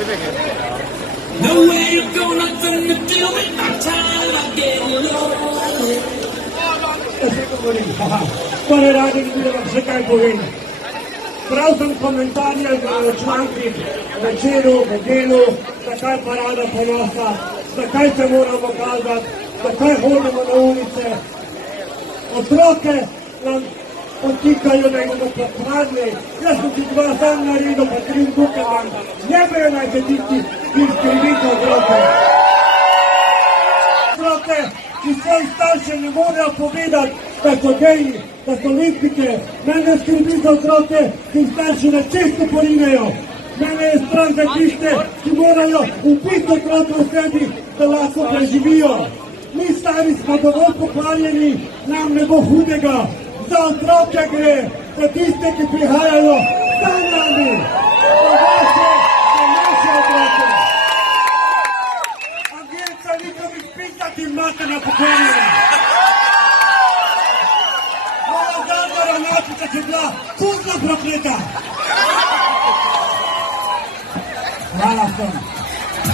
No way you go, nothing to do with my time. I get lonely. Parę razy widzę wam czekaj powiem. Sprawdzam komentarze w članki Večeru, v Delu, zakaj parada ponosa, zakaj se moramo kazati, zakaj hodimo na ulice. Otroke nam potikajo, da jih bomo pokradli. Jaz sem si dva sam naredil, pa tri tukaj vam. Ne prejmajte tisti, ki skrbite otroke. Otroke, ki svojih staršev ne morejo povedati, da so geji, da so listike. Mene skrbi za otroke, ki starši na cesto porinejo. Mene je strah za tiste, ki morajo ubiti otroke v sebi, da lahko preživijo. Mi stari smo dovolj pokvarjeni, nam ne bo hudega. Za otroke gre, za tiste, ki prihajajo za nami. Za vaše, za naše otroke. Agenca njihovih pisati imate na pokvarjeni. Moja Barbara Napičak je bila puzno prokleta. Hvala vsem.